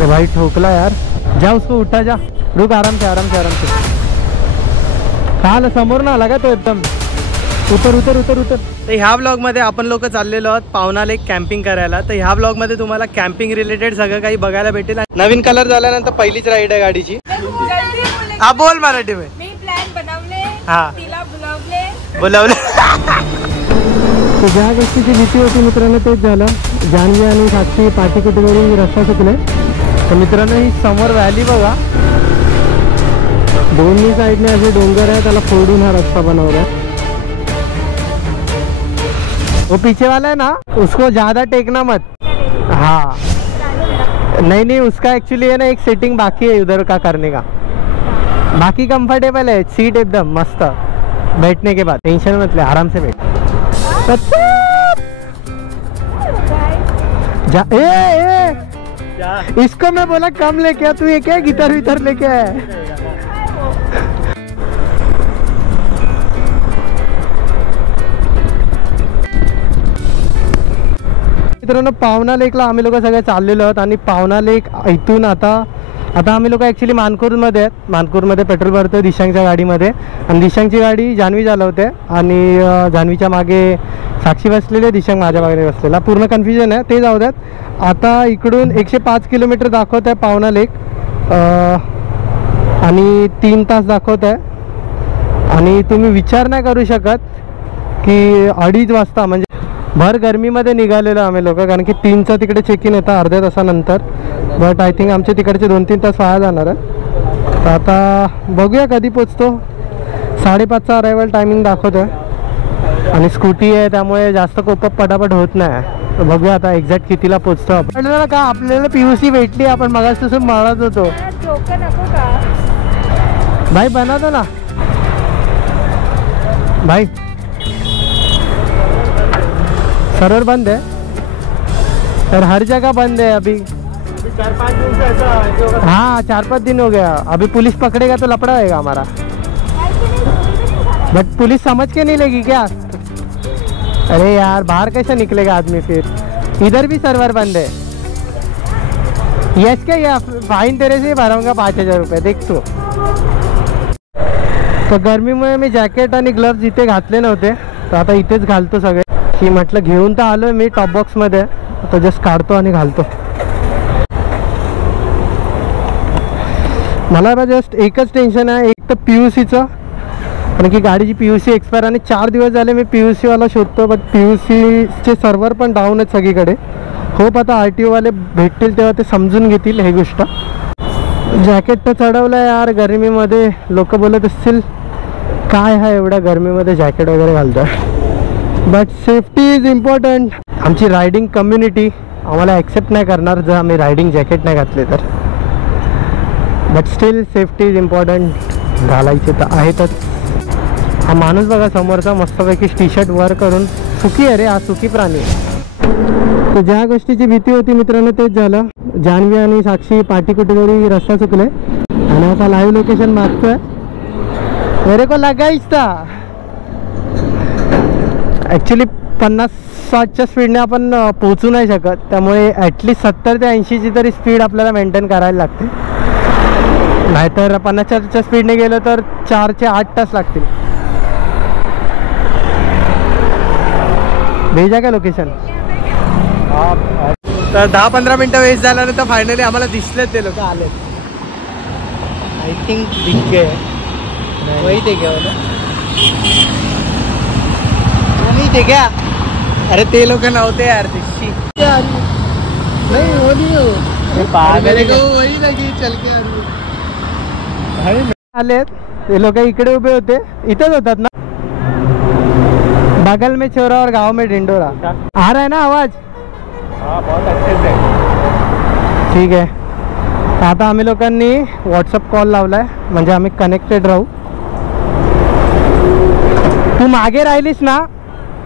अरे भाई ठोकला यार, जा उसको उठा, जा रुक, आराम से आराम से आराम से। काल समोर ना आला का तो एकदम, उतर उतर उतर उतर। तर ह्या ब्लॉग मध्ये आपण लोक चाललेलो आहोत पावना लेक कॅम्पिंग करायला। तर ह्या ब्लॉग मध्ये तुम्हाला कॅम्पिंग रिलेटेड सगळं काही बघायला भेटेल। नवीन कलर झाल्यानंतर पहिलीच राईड आहे गाडीची। हा बोल मराठी में। मी प्लॅन बनवले, हा तिला बोलावले। तर ज्या गोष्टीची भीती होती मित्रांनो तेच झालं। जान्हवी आणि साक्षी पाठी कुठेतरी रस्ता चुकले। तर मित्रांनो ही समोर व्हॅली बघा, दोन्ही साईडने असे डोंगर आहे, त्याला फोडून हा रस्ता बनवला। वो पीछे वाला है ना, उसको ज्यादा टेकना मत। हाँ नहीं नहीं, उसका एक्चुअली है ना एक सेटिंग बाकी है उधर का करने का, बाकी कंफर्टेबल है सीट एकदम मस्त। बैठने के बाद टेंशन मत ले, आराम से बैठ। जा इसको मैं बोला कम लेके आ, तू ये क्या गिटार विटार लेके आया। मित्रांनो पावना लेकला आम्ही लोक सगळे चाललेलो आहोत आणि पावना लेक इथून आता आम्ही लोक ॲक्च्युली मानकूरमध्ये आहेत। मानकूरमध्ये पेट्रोल भरतो दिशांगच्या गाडीमध्ये, आणि दिशांगची गाडी जान्हवी चालवते आणि जान्हवीच्या मागे साक्षी बसलेली आहे, दिशांग माझ्या मागे बसलेला। पूर्ण कन्फ्युजन आहे, ते जाऊ द्यात। आता इकडून 105 किलोमीटर दाखवत आहे पावना लेक आणि 3 तास दाखवत आहे। आणि तुम्ही विचार नाही करू शकत की 2:30 वाजता म्हणजे भर गरमीमध्ये निघालेलो आम्ही लोक, कारण की 3चा तिकडे चेक इन होता अर्ध्या तासानंतर। बट आय थिंक आमचे तिकडचे 2-3 तास वाया जाणार आहे। तर आता बघूया कधी पोचतो। 5:30चा अरायवल टायमिंग दाखवतो आहे आणि स्कूटी आहे त्यामुळे जास्त कोपअप पटापट होत नाही। तर बघूया आता एक्झॅक्ट कितीला पोचतो आपण। का आपल्याला PUC भेटली, आपण मगापासून मारत होतो। भाई बनवतो ना भाई, सर्वर बंद है सर, हर जगह बंद है अभी 4-5 दिन से ऐसा। हाँ 4-5 दिन हो गया, अभी पुलिस पकड़ेगा तो लफड़ा होएगा हमारा। बट पुलिस समझ के नहीं लेगी क्या? अरे यार बाहर कैसे निकलेगा आदमी फिर, इधर भी सर्वर बंद है। यस क्या, या फाइन तेरे से भरूंगा 5,000 रुपये, देख तू। तर गर्मीमुळे मी जॅकेट आणि ग्लव्स इथे घातले नव्हते, तर आता इथेच घालतो सगळे। ही म्हटलं घेऊन तर आलोय मी टॉप बॉक्समध्ये, आता जस्ट काढतो आणि घालतो। मला आता जस्ट एकच टेन्शन आहे, एक तर PUCचं, कारण की गाडीची PUC एक्सपायर आणि 4 दिवस झाले मी PUC वाला शोधतो, बट PUCचे सर्व्हर पण डाऊन आहेत सगळीकडे। होप आता RTO वाले भेटतील तेव्हा ते समजून घेतील हे गोष्ट। जॅकेट तर चढवलं यार गरमीमध्ये, लोक बोलत असतील काय हा एवढ्या गरमीमध्ये जॅकेट वगैरे घालतोय, बट सेफ्टी इज इम्पॉर्टंट। आमची रायडिंग कम्युनिटी आम्हाला ॲक्सेप्ट नाही करणार जर आम्ही रायडिंग जॅकेट नाही घातले तर, but still safety is important, घालायचे तर आहेतच। हा माणूस बघा समोरचा मस्तपैकी टी-शर्ट वर करून, सुखी आहे रे हा, सुखी प्राणी आहे। तर ज्या गोष्टीची भीती होती मित्रांनो तेच झालं। जान्हवी आणि साक्षी पाठी कुठेतरी रस्ता चुकले आणि आता लाईव्ह लोकेशन मागतोय। मेरे को लगाईच था ॲक्च्युली 50-60च्या स्पीडने आपण पोहोचू नाही शकत, त्यामुळे ॲटलिस्ट 70 ते 80ची तरी स्पीड आपल्याला मेंटेन करायला लागते, नाहीतर 50च्या स्पीडने गेलो तर 4 ते 8 तास लागतील। भेजा का लोकेशन? तर 10-15 मिनटं वेस्ट झाल्यानंतर फायनली आम्हाला दिसलेत ते लोक आले। आय थिंक दिख गए, वही ते क्या होता, वही ते क्या? अरे ते लोक नव्हते यार, दिसशी नहीं वो नहीं हो पागल को वही लगी चल के आले। ते लोक इकडे उभे होते, इथेच होतात ना, बगल में छोरा और गांव में ढिंडोरा। आ रहा है ना आवाज? हाँ बहुत अच्छे से। ठीक है, आता आम्ही लोकांनी व्हॉट्सअप कॉल लावलाय म्हणजे आम्ही कनेक्टेड राहू। तू मागे राहिलीस ना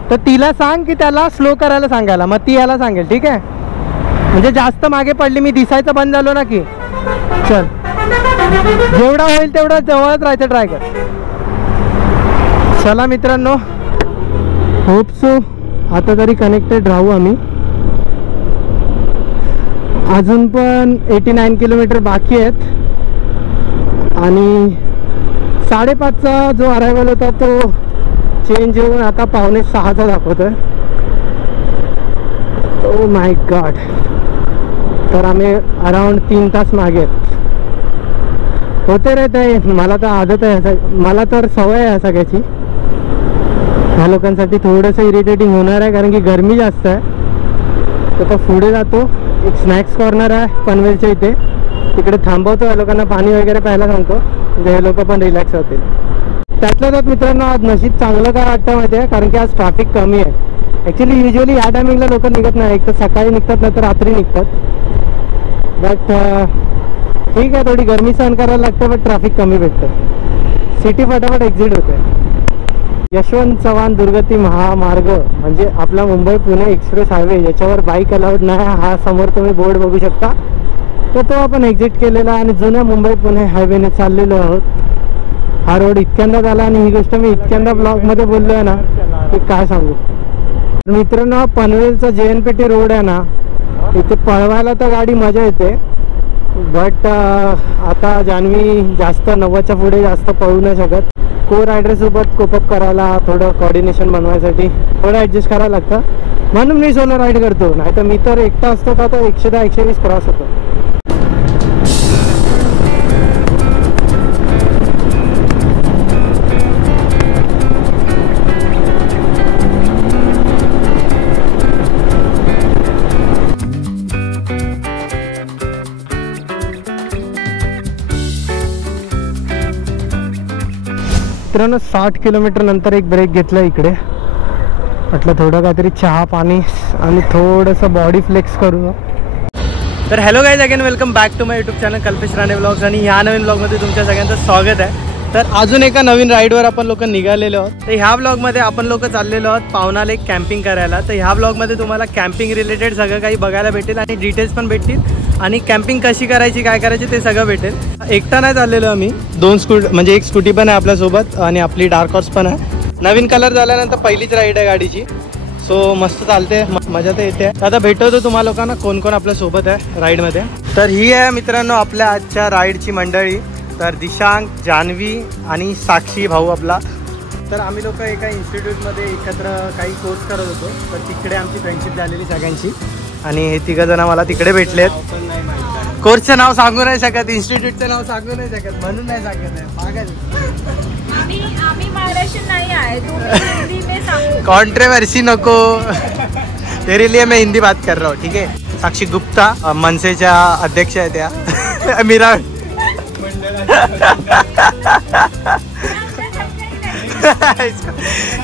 तर तिला सांग की त्याला स्लो करायला सांगायला, मग ती याला सांगेल, ठीक आहे? म्हणजे जास्त मागे पडली, मी दिसायचं बंद झालो ना की, चल जेवढा होईल तेवढा जवळच राहायचं ट्राय कर। चला मित्रांनो, होप सो आता तरी कनेक्टेड राहू आम्ही। अजून पण 89 किलोमीटर बाकी आहेत आणि 5:30चा जो अरायवल होता तो चेंज होऊन आता 5:45चा दाखवतोय. Oh my God. तर आम्ही अराउंड 3 तास मागे आहेत. होते रहते आहे. मला तर आदत आहे, मला तर सवय आहे सगळ्याची. ह्या लोकांसाठी थोडंसं इरिटेटिंग होणार आहे कारण की गरमी जास्त आहे. तर पुढे जातो. एक स्नॅक्स कॉर्नर आहे पनवेलच्या इथे, तिकडे थांबवतो. या लोकांना पाणी वगैरे प्यायला सांगतो म्हणजे हे लोक पण रिलॅक्स होतील. त्यातल्या त्यात मित्रांनो आज नशीब चांगलं काय वाटतं माहिती आहे, कारण की आज ट्रॅफिक कमी आहे. ॲक्च्युली युजली या टायमिंगला लोक निघत नाही, एक तर सकाळी निघतात नाही तर रात्री निघतात. बट ठीक आहे, थोडी गरमी सहन करायला लागते बट ट्रॅफिक कमी भेटतं. सिटी फटाफट एक्झिट होते. यशवंत चव्हाण दुर्गती महामार्ग म्हणजे आपला मुंबई पुणे एक्सप्रेस हायवे, याच्यावर बाईक अलाउड नाही. हा समोर तुम्ही बोर्ड बघू शकता. तर तो आपण एक्झिट केलेला आणि जुन्या मुंबई पुणे हायवेने चाललेलो आहोत. हा रोड इतक्यांदा झाला आणि ही गोष्ट मी इतक्यांदा ब्लॉगमध्ये बोललो आहे ना की काय सांगू. मित्रांनो, पनवेलचा JNPT रोड आहे ना, इथे पळवायला तर गाडी मजा येते. बट आता जान्हवी जास्त 90च्या पुढे जास्त पळू नाही शकत. को रायडरसोबत कोपअप करायला थोडं कॉर्डिनेशन बनवायसाठी थोडं ॲडजस्ट करायला लागतं. म्हणून मी सोलो राईड करतो, नाही तर मी तर एकटा असतो का तर 110-120 क्रॉस होतो. मित्रांनो 60 किलोमीटर नंतर एक ब्रेक घेतला इकडे. म्हटलं थोडं काहीतरी चहा पाणी आणि थोडंसं बॉडी फ्लेक्स करू. तर hello guys, again welcome back to my YouTube channel Kalpesh Rane blogs. आणि ह्या नवीन ब्लॉगमध्ये तुमच्या सगळ्यांचं स्वागत आहे. तर अजून एका नवीन राईडवर आपण लोक निघालेलो आहोत. तर ह्या ब्लॉगमध्ये आपण लोक चाललेलो आहोत पावना लेक कॅम्पिंग करायला. तर ह्या ब्लॉगमध्ये तुम्हाला कॅम्पिंग रिलेटेड सगळं काही बघायला भेटेल आणि डिटेल्स पण भेटतील आणि कॅम्पिंग कशी करायची काय करायची ते सगळं भेटेल. एकटा नाही चाललेलो आम्ही, 2 म्हणजे एक स्कूटी पण आहे आपल्यासोबत आणि आपली डार्क हॉर्स पण आहे. नवीन कलर झाल्यानंतर पहिलीच राईड आहे गाडीची. सो मस्त चालते, मजा तर येते. आता भेटवतो तुम्हाला लोकांना कोण कोण आपल्या सोबत आहे राईडमध्ये. तर ही आहे मित्रांनो आपल्या आजच्या राईडची मंडळी. तर दिशांक, जान्हवी आणि साक्षी भाऊ आपला. तर आम्ही लोक एका इन्स्टिट्यूटमध्ये एकत्र काही कोर्स करत होतो. तर तिकडे आमची फ्रेंडशिप झालेली सगळ्यांची आणि हे 3 जण मला तिकडे भेटलेत. कोर्सचं नाव सांगू नाही शकत, इन्स्टिट्यूटचं नाव सांगू नाही शकत, म्हणून नाही सांगत आहे. पागल. आम्ही महाराष्ट्र नाही आहे, तू हिंदी में सांग. कॉन्ट्रोवर्सी नको. तेरे लिए मैं हिंदी बात कर रहा हूँ, ठीक है. साक्षी गुप्ता मनसेच्या अध्यक्ष आहे त्या. मीरा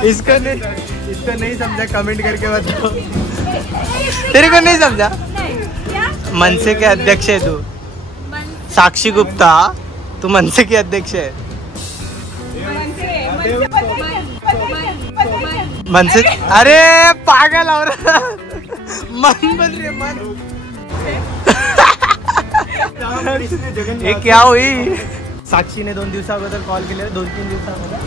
इसको नहीं समझा, कमेंट करके बताओ. तेरे को नहीं समझा. मनसे के अध्यक्ष है तू. साक्षी गुप्ता, तू मनसे की अध्यक्ष है. मनसे. अरे पागल और मन बोल रही मन. ये क्या हुई. साक्षीने 2 दिवसा अगोदर कॉल केले, 2-3 दिवसामध्ये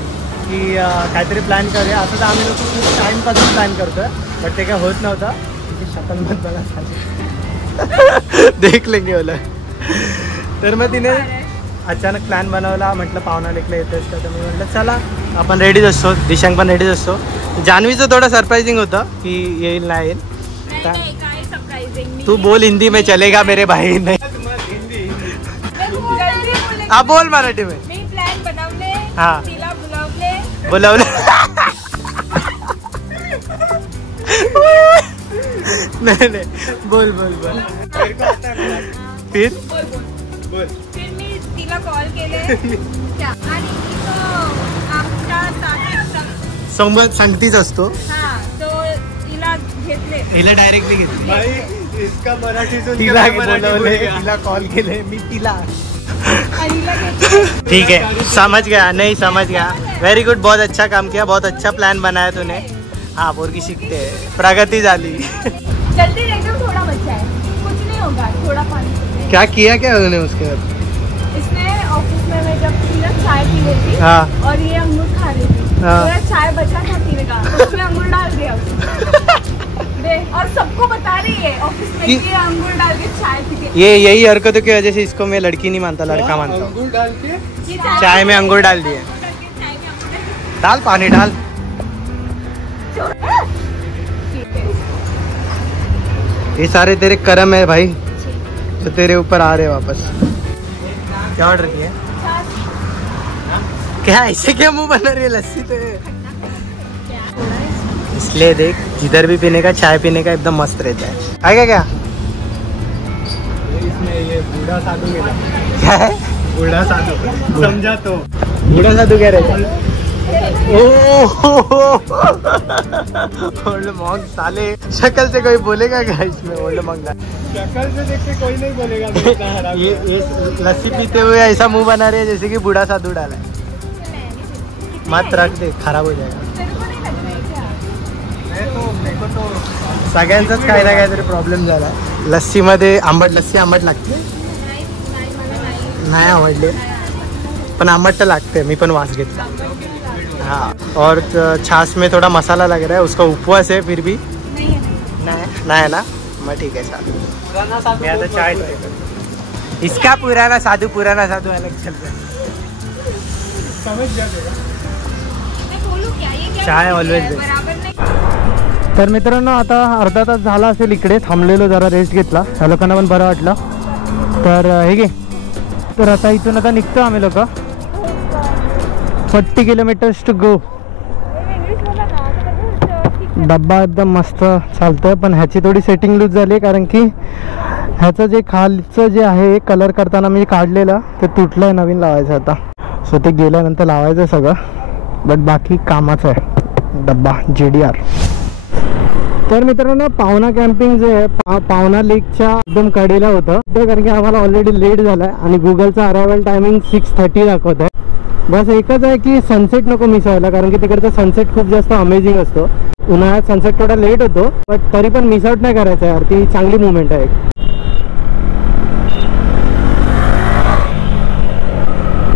की काहीतरी प्लॅन करूया. असं तर आम्ही लोक टाईमपासून प्लॅन करतोय बट ते काय होत नव्हतं. तिची शकल मत बघा देख लेंगे बोला. तर मग तिने अचानक प्लॅन बनवला. म्हटलं पावना लेकला येतोच का, तर मी म्हटलं चला आपण रेडीच असतो. दिशांक पण रेडीच असतो. जान्हवीचं थोडं सरप्राइजिंग होतं की येईल नाही येईल. तू बोल हिंदी में चलेगा मेरे भाई. नाही हा बोल मराठी में. प्लॅन बनवले, हा तिला बोलावले. नाही नाही बोल बोल बोल. फिर बोल. फिर मी तिला कॉल केले आणि आमच्या संवाद सांगतीच असतो. हा तो तिला घेतले, हिला डायरेक्टली घेतली. इसका मराठी तिला बोलवले, तिला कॉल केले मी तिला. ठीक है समझ गया, नहीं समझ गया. वेरी गुड, बहुत अच्छा काम किया, बहुत अच्छा प्लान बनाया तूने. हाँ पोरगी सीखते है, प्रगति झाली. जल्दी एकदम थोड़ा बच्चा है, कुछ नहीं होगा, थोड़ा पानी. क्या किया क्या उन्होंने उसके बाद. इसने ऑफिस में मैं जब थी ना चाय पी रही थी. हाँ. और ये अंगूर खा रही थी. हाँ. चाय बचा था पीने का, उसमें अंगूर डाल दिया. और सबको बता रही है ऑफिस में कि अंगूर डाल के चाय पी के। ये यही हरकतों की वजह से इसको मैं लड़की नहीं मानता, लड़का मानता हूँ। अंगूर डाल के चाय में अंगूर डाल दिए, डाल पानी डाल। ये सारे तेरे कर्म है भाई, जो तेरे ऊपर आ रहे वापस। क्या ऑर्डर किया? क्या ऐसे क्या मुंह बना रही है? लस्सी तो इसलिए देख, जिधर भी पीने का, चाय पीने का एकदम मस्त रहता है। आएगा क्या? इसमें ये बूढ़ा साधु क्या है? बूढ़ा साधु समझा तो। बूढ़ा साधु क्या रहता है? ओल्ड मॉन्क साले, शक्ल से कोई बोलेगा क्या इसमें? ओल्ड मॉन्क शक्ल से देख के कोई नहीं बोलेगा। ये लस्सी पीते हुए ऐसा मुंह बना रहे हैं जैसे कि बूढ़ा साधु डाला है। मत रख दे, खराब हो जाएगा। सगळ्यांचाच काही ना काहीतरी प्रॉब्लेम झाला। लस्सी मध्ये आंबट, लस्सी आंबट लागते? नाही आवडले, पण आंबट तर लागते। मी पण वास घेतला। हाँ, और छाछ में थोड़ा मसाला लग रहा है, उसका उपवास है फिर भी नहीं है ना? मैं ठीक है साधु, मैं तो चाय इसका पुराना साधु अलग चल रहा है। समझ गया चाय ऑलवेज। तर मित्रांनो, आता अर्धा तास झाला असेल इकडे थांबलेलो, जरा रेस्ट घेतला, त्या लोकांना पण बरं वाटलं। तर हे घे, तर आता इथून आता निघतो आम्ही लोक। 40 किलोमीटर्स टू गो। डब्बा एकदम मस्त चालतोय, पण ह्याची थोडी सेटिंग लूज झाली, कारण की ह्याचं जे खालचं जे आहे कलर करताना मी काढलेलं ते तुटलंय, नवीन लावायचं आता। सो ते गेल्यानंतर लावायचं सगळं, बट बाकी कामाचं आहे डब्बा JDR। तर मित्रांनो, पावना कॅम्पिंग जे आहे पावना लेकच्या एकदम कडेला होतं, कारण की आम्हाला ऑलरेडी लेट झालाय आणि गुगलचा अरायवल टायमिंग 6:30 दाखवत आहे। बस एकच आहे की सनसेट नको मिस व्हायला, कारण की तिकडचा सनसेट खूप जास्त अमेझिंग असतो। उन्हाळ्यात सनसेट थोडा लेट होतो, बट तरी पण मिस आउट नाही करायचं यार, ती चांगली मुवमेंट आहे।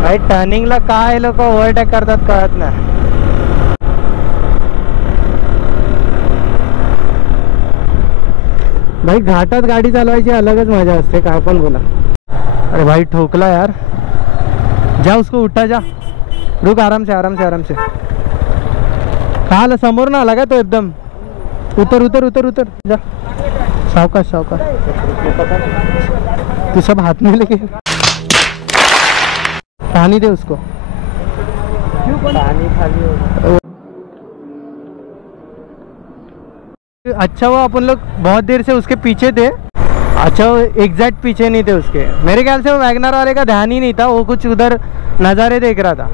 भाई टर्निंगला काय लोक ओव्हरटेक करतात कळत नाही। भाई घाटात गाडी चालवायची अलगच मजा असते, काय पण बोला। अरे भाई ठोकला यार, जा उसको उठा, जा रुक, आराम से आराम से आराम से। कहा आला? समोर ना आला का तो? एकदम उतर उतर उतर उतर, जा सावकाश सावकाश। तू सब हाथ में लेके पानी दे उसको, पानी खाली हो। अच्छा हुआ अपन लोग बहुत देर से उसके पीछे थे। अच्छा वो एग्जैक्ट पीछे नहीं थे उसके, मेरे ख्याल से वो वैगनर वाले का ध्यान ही नहीं था, वो कुछ उधर नज़ारे देख रहा था।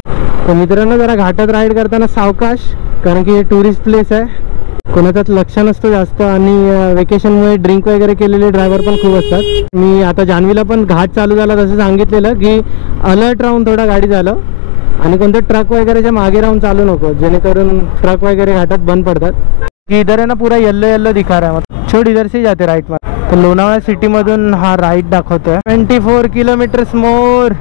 तो मित्रांनो, जरा घाटात राईड करताना सावकाश, कारण की हे टुरिस्ट प्लेस आहे, कोणाचाच लक्ष नसतं जास्त, आणि वेकेशनमुळे ड्रिंक वगैरे केलेले ड्रायव्हर पण खूप असतात। मी आता जान्हवीला पण घाट चालू झाला तसं सांगितलेलं की अलर्ट राहून थोडा गाडी झालं, आणि कोणते ट्रक वगैरेच्या मागे राहून चालू नको, जेणेकरून ट्रक वगैरे घाटात बंद पडतात। कि इधर है ना पूरा येल्लो येल्लो दिखा रहा है, मतलब छोड़ इधर से ही जाते राइट में। तो लोनावळा सिटी मधून हा राइट दाखवतोय। 24 किलोमीटर्स मोर।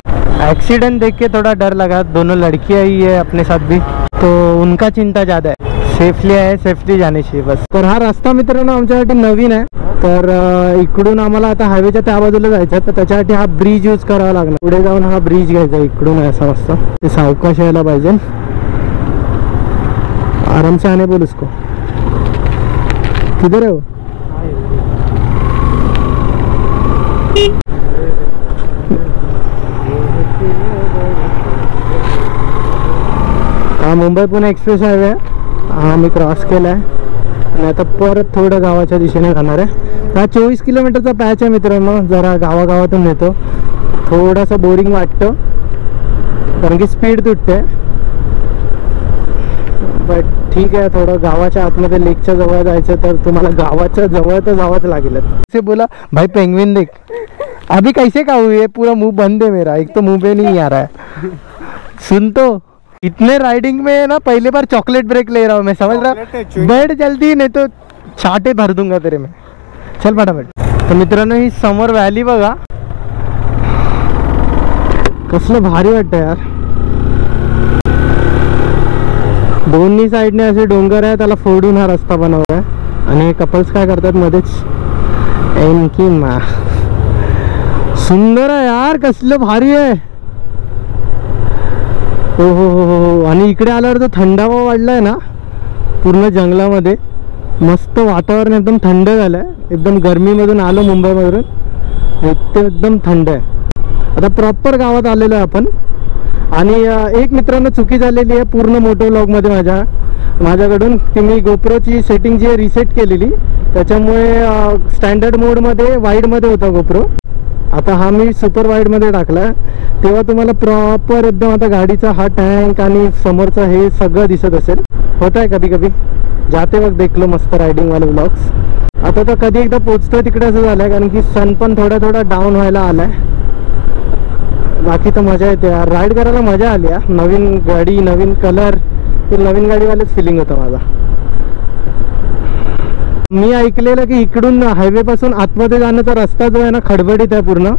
एक्सीडेंट देख के थोड़ा डर लगा, दोनों लड़कियां ही है अपने साथ भी, तो उनका चिंता ज़्यादा है। सेफली आहे, सेफली जाणे चाहिए बस। तर हा रस्ता मित्रांनो आमच्यासाठी नवीन आहे, तर इकडून आम्हाला आता हायवेच्या त्या बाजूला जायचं, तर त्याच्यासाठी हा ब्रिज यूज करावा लागणार। पुढे जाऊन हा ब्रिज घ्यायचा, इकडून आहे असा मस्त, ते सावकाश यायला पाहिजे, आराम से आने बोल उसको। किधर है वो? हा मुंबई पुणे एक्सप्रेस हायवे आहे, हा मी क्रॉस केला आहे आणि आता परत थोडं गावाच्या दिशेने जाणार आहे। हा 24 किलोमीटरचा पॅच आहे मित्रांनो, जरा गावागावातून येतो, थोडासा बोरिंग वाटतं कारण की स्पीड तुटते, बट ठीक आहे। थोडं गावाच्या आतमध्ये लेकच्या जवळ जायचं, तर तुम्हाला गावाच्या जवळ तर जावंच लागेल। से बोला भाई पेंगुइन देख, अभी कैसे का हुई है, पूरा मुंह बंद है मेरा, एक तो मुंह पे नहीं आ रहा है। सुन तो, इतने राइडिंग में ना पहली बार चॉकलेट ब्रेक ले रहा हूँ मैं, समझ रहा, बैठ जल्दी नहीं तो छाटे भर दूंगा तेरे में, चल फटाफट। तर मित्रांनो, ही समोर व्हॅली बघा, कसलं भारी वाटतं यार। दोन्ही साईडने असे डोंगर आहे, त्याला फोडून हा रस्ता बनवला आहे, आणि कपल्स काय करतात मध्येच एनकी मा. सुंदर आहे यार, कसलं भारी आहे. हो हो हो हो. आणि इकडे आल्यावर तो थंडावा वाढलाय ना पूर्ण जंगलामध्ये. मस्त वातावरण एकदम थंड झालंय. एकदम गरमीमधून आलो मुंबईमधून, इथे एकदम थंड आहे. आता प्रॉपर गावात आलेलो आहे आपण. आणि एक मित्रांनो चुकी झालेली आहे पूर्ण मोटो व्लॉगमध्ये माझ्याकडून की मी गोप्रोची सेटिंग जी आहे रिसेट केलेली, त्याच्यामुळे स्टँडर्ड मोडमध्ये वाईडमध्ये होता गोप्रो. आता हा मी सुपर वाईडमध्ये टाकला, तेव्हा तुम्हाला प्रॉपर एकदम आता गाडीचा हा टँक आणि समोरचा हे सगळं दिसत असेल. होत आहे कधी कधी जाते वक्त देखलो मस्त रायडिंगवाले व्लॉग्स. आता तर कधी एकदा पोचतोय तिकडे असं झालंय, कारण की सन पण थोडा डाऊन व्हायला आलाय. बाकी तर मजा येते यार, राईड करायला मजा आली यार. नवीन गाडी, नवीन कलर, ते नवीन गाडीवालेच फिलिंग होतं माझा. मी ऐकलेलं की इकडून हायवे पासून आतमध्ये जाण्याचा रस्ता जो आहे ना खडबडीत आहे पूर्ण.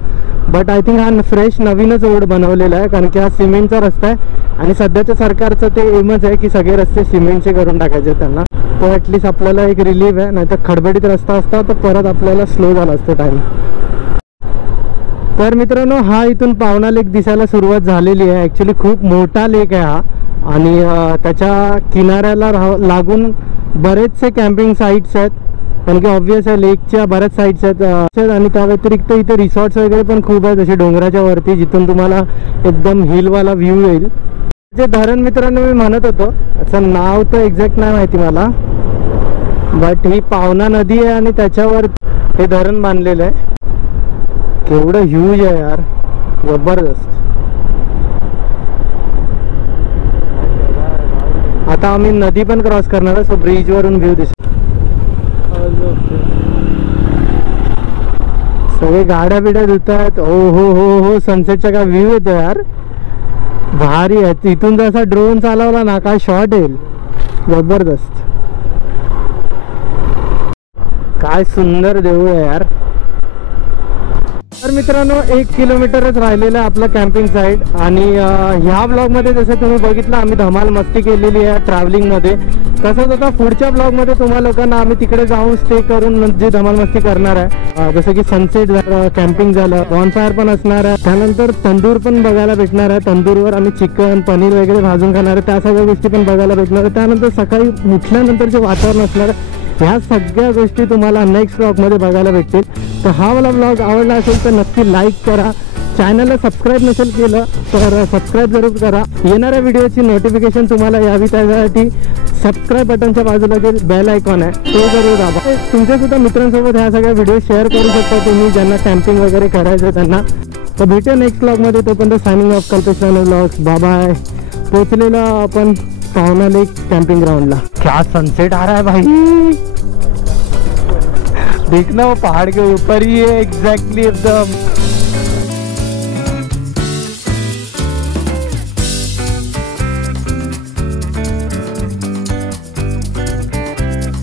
बट आय थिंक हा फ्रेश नवीनच रोड बनवलेला आहे, कारण की हा सिमेंटचा रस्ता आहे. आणि सध्याच्या सरकारचं ते एमच आहे की सगळे रस्ते सिमेंटचे करून टाकायचे त्यांना. तो ॲटलिस्ट आपल्याला एक रिलीफ आहे, नाही तर खडबडीत रस्ता असता तर परत आपल्याला स्लो झाला असतो टाईम. तर मित्रांनो, हा इथून पावना लेक दिसायला सुरुवात झालेली आहे. ॲक्च्युली खूप मोठा लेक आहे हा, आणि त्याच्या किनाऱ्याला लागून बरेचसे कॅम्पिंग साईट्स आहेत, कारण की ऑब्वियस आहे लेकच्या बऱ्याच साईट्स आहेत. आणि त्या व्यतिरिक्त इथे रिसॉर्ट्स वगैरे पण खूप आहेत, जसे डोंगराच्या वरती, जिथून तुम्हाला एकदम हिलवाला व्ह्यू येईल. जे धरण मित्रांनो मी म्हणत होतो, त्याचं नाव तर एक्झॅक्ट नाही माहिती मला, बट ही पावना नदी आहे आणि त्याच्यावर हे धरण बांधलेलं आहे. केवढं ह्यूज आहे यार, जबरदस्त. आता आम्ही नदी पण क्रॉस करणार आहे, सो ब्रिज वरून व्ह्यू दिसतो. सगळे गाड्या बिड्या धुत आहेत. ओ हो हो हो, सनसेटचा काय व्ह्यू येतो यार, भारी आहे. इथून जसा ड्रोन चालवला ना काय शॉट येईल, जबरदस्त. काय सुंदर देऊळ आहे यार. तर मित्रांनो, 1 किलोमीटरच राहिलेलं आहे आपलं कॅम्पिंग साईट. आणि ह्या ब्लॉगमध्ये जसं तुम्ही बघितलं आम्ही धमाल मस्ती केलेली आहे ट्रॅव्हलिंगमध्ये. तसंच आता पुढच्या ब्लॉगमध्ये तुम्हा लोकांना आम्ही तिकडे जाऊन स्टे करून जी धमाल मस्ती करणार आहे, जसं की सनसेट झालं, कॅम्पिंग झालं, बॉनफायर पण असणार आहे. त्यानंतर तंदूर पण बघायला भेटणार आहे. तंदूरवर आम्ही चिकन पनीर वगैरे भाजून खाणार आहे, त्या सगळ्या गोष्टी पण बघायला भेटणार आहे. त्यानंतर सकाळी उठल्यानंतर जे वातावरण असणार आहे, ह्या सगळ्या गोष्टी तुम्हाला नेक्स्ट ब्लॉगमध्ये बघायला भेटतील. तर हा मला ब्लॉग आवडला असेल तर नक्की लाईक करा. चॅनलला सबस्क्राईब नसेल केलं तर सबस्क्राईब जरूर करा. येणाऱ्या व्हिडिओची नोटिफिकेशन तुम्हाला यावी, त्यासाठी सबस्क्राईब बटनच्या बाजूला जे बेल आयकॉन आहे तो जरूर दाबा. तुमच्यासुद्धा मित्रांसोबत ह्या सगळ्या व्हिडिओ शेअर करू शकता तुम्ही, ज्यांना कॅम्पिंग वगैरे करायचं त्यांना. तर भेटूया नेक्स्ट ब्लॉगमध्ये. तोपर्यंत signing off, Kalpesh Rane blogs. Bye. पोचलेला आपण पावना लेक कॅम्पिंग ग्राउंडला. क्या सनसेट आ रहा है भाई, देखना वो पहाड़ के ऊपर ही है एग्जैक्टली एकदम.